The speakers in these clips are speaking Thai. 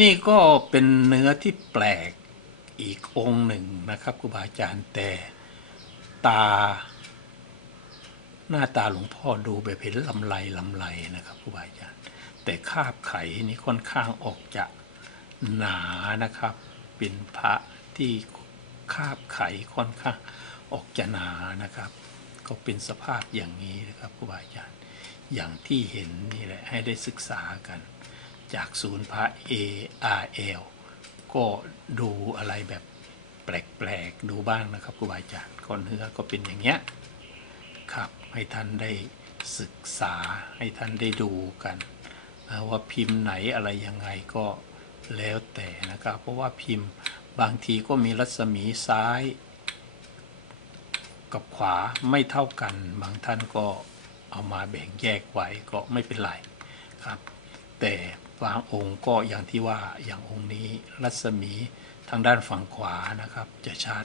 นี่ก็เป็นเนื้อที่แปลกอีกองหนึ่งนะครับครูบาอาจารย์แต่ตา หน้าตาหลวงพ่อดูแบบเห็นลำไรลำไรนะครับครูบาอาจารย์ แต่คาบไข่นี่ค่อนข้างออกจะหนานะครับ เป็นพระที่คาบไข่ค่อนข้างออกจะหนานะครับ ก็เป็นสภาพอย่างนี้นะครับครูบาอาจารย์อย่างที่เห็นนี่แหละให้ได้ศึกษากัน จากศูนย์พระ ARL ก็ดูอะไรแบบแปลกๆ ดูบ้างนะครับครูบาอาจารย์ก้อนเนื้อก็เป็นอย่างเงี้ยครับให้ท่านได้ศึกษาให้ท่านได้ดูกันนะว่าพิมพ์ไหนอะไรยังไงก็แล้วแต่นะครับ เพราะว่าพิมพ์บางทีก็มีรัศมีซ้าย กับขวาไม่เท่ากัน บางท่านก็เอามาแบ่งแยกไว้ก็ไม่เป็นไรครับ แต่ บางองค์ก็อย่างที่ว่าอย่างองค์นี้รัศมีทางด้านฝั่งขวานะครับ จะชัด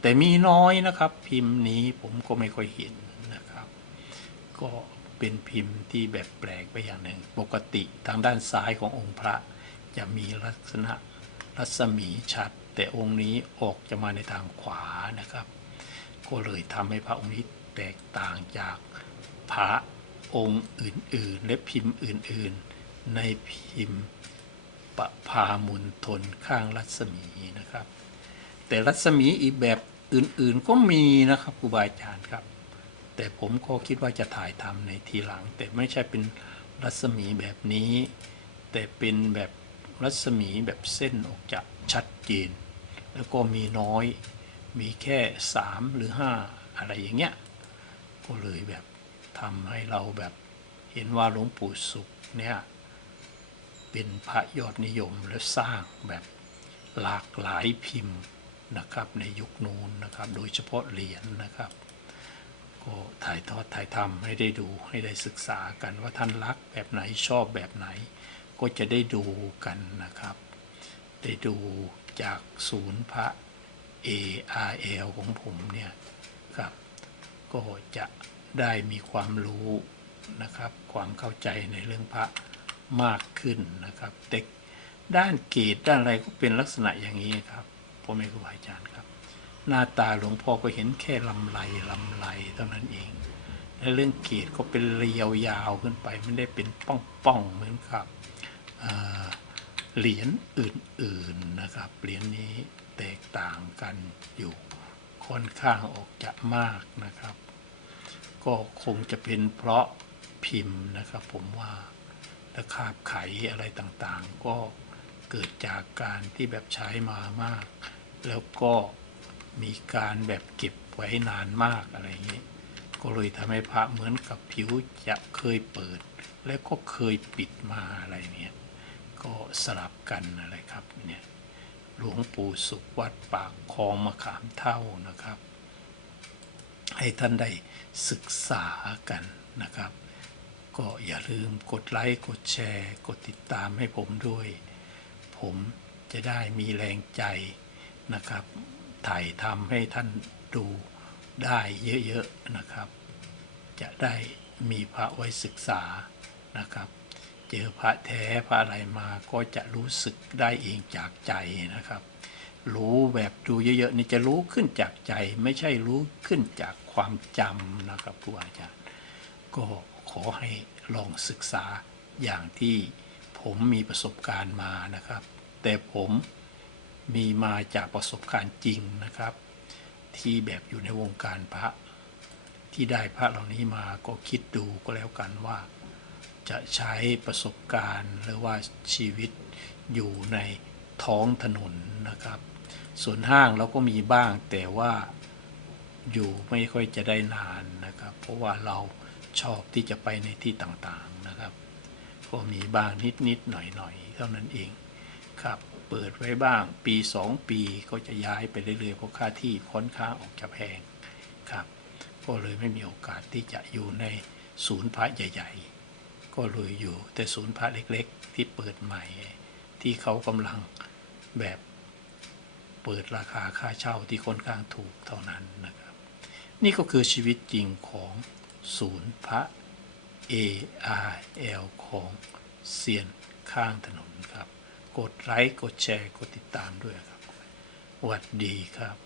แต่มีน้อยนะครับ พิมพ์นี้ผมก็ไม่ค่อยเห็นนะครับ ก็เป็นพิมพ์ที่แบบแปลกไปอย่างหนึ่ง ปกติทางด้านซ้ายขององค์พระ จะมีลักษณะรัศมีชัด แต่องค์นี้ออกจะมาในทางขวานะครับ ก็เลยทำให้พระองค์นี้แตกต่างจากพระองค์อื่นๆ และพิมพ์อื่นๆ ในพิมพ์ประพามุนทนข้างรัศมีนะครับ แต่รัศมีอีกแบบอื่นๆก็มีนะครับครูบาอาจารย์ครับ แต่ผมก็คิดว่าจะถ่ายทำในทีหลัง แต่ไม่ใช่เป็นรัศมีแบบนี้ แต่เป็นแบบรัศมีแบบเส้นออกจากชัดเจน แล้วก็มีน้อยมีแค่สามหรือห้าอะไรอย่างเงี้ยก็เลยแบบทำให้เราแบบเห็นว่าหลวงปู่สุขเนี่ย เป็นพระยอดนิยมและสร้างแบบหลากหลายพิมพ์นะครับในยุคนู้นนะครับโดยเฉพาะเหรียญนะครับ ก็ถ่ายทอดถ่ายทำให้ได้ดูให้ได้ศึกษากันว่าท่านรักแบบไหนชอบแบบไหน ก็จะได้ดูกันนะครับ ได้ดูจากศูนย์พระ ARL ของผมเนี่ยครับก็จะได้มีความรู้นะครับ ความเข้าใจในเรื่องพระ มากขึ้นนะครับแต่ด้านเกตด้านอะไรก็เป็นลักษณะอย่างนี้ครับพ่อแม่ครูบาอาจารย์ครับ หน้าตาหลวงพ่อก็เห็นแค่ลำไรลำไรเท่านั้นเอง และเรื่องเกตก็เป็นเรียวยาวขึ้นไปไม่ได้เป็นป้องๆเหมือนกับเหรียญอื่นๆนะครับเหรียญนี้แตกต่างกันอยู่ค่อนข้างออกจะมากนะครับ ก็คงจะเป็นเพราะพิมพ์นะครับผมว่า และคาบไขอะไรต่างๆ ก็เกิดจากการที่แบบใช้มามาก แล้วก็มีการแบบเก็บไว้นานมากอะไรอย่างนี้ ก็เลยทำให้พระเหมือนกับผิวจะเคยเปิด แล้วก็เคยปิดมาอะไรเนี่ยก็สลับกันอะไรครับเนี่ยหลวงปู่สุขวัดปากคลองมะขามเท่านะครับ ให้ท่านได้ศึกษากันนะครับ ก็อย่าลืมกดไลค์ กดแชร์ กดติดตามให้ผมด้วย ผมจะได้มีแรงใจนะครับ ถ่ายทำให้ท่านดูได้เยอะๆนะครับ จะได้มีพระไว้ศึกษานะครับ เจอพระแท้พระอะไรมาก็จะรู้สึกได้เองจากใจนะครับ รู้แบบดูเยอะๆนี่จะรู้ขึ้นจากใจไม่ใช่รู้ขึ้นจากความจำนะครับครูอาจารย์ก็ ขอให้ลองศึกษาอย่างที่ผมมีประสบการณ์มานะครับ แต่ผมมีมาจากประสบการณ์จริงนะครับ ที่แบบอยู่ในวงการพระที่ได้พระเหล่านี้มาก็คิดดูก็แล้วกันว่า จะใช้ประสบการณ์หรือว่าชีวิตอยู่ในท้องถนนนะครับส่วนห้างเราก็มีบ้างแต่ว่าอยู่ไม่ค่อยจะได้นานนะครับ เพราะว่าเรา ชอบที่จะไปในที่ต่างๆนะครับ ก็มีบ้างนิดๆหน่อยๆเท่านั้นเองครับเปิดไว้บ้างปี 2 ปีก็จะย้ายไปเรื่อยๆเพราะค่าที่ค่อนข้างออกจะแพงครับก็เลยไม่มีโอกาสที่จะอยู่ในศูนย์พระใหญ่ ๆ ก็เลยอยู่แต่ศูนย์พระเล็กๆ ที่เปิดใหม่ที่เขากำลังแบบเปิดราคาค่าเช่าที่ค่อนข้างถูกเท่านั้นนะครับ นี่ก็คือชีวิตจริงของ ศูนย์พระ ARL ของเซียนข้างถนนครับ กดไลค์ กดแชร์ กดติดตามด้วยครับสวัสดีครับ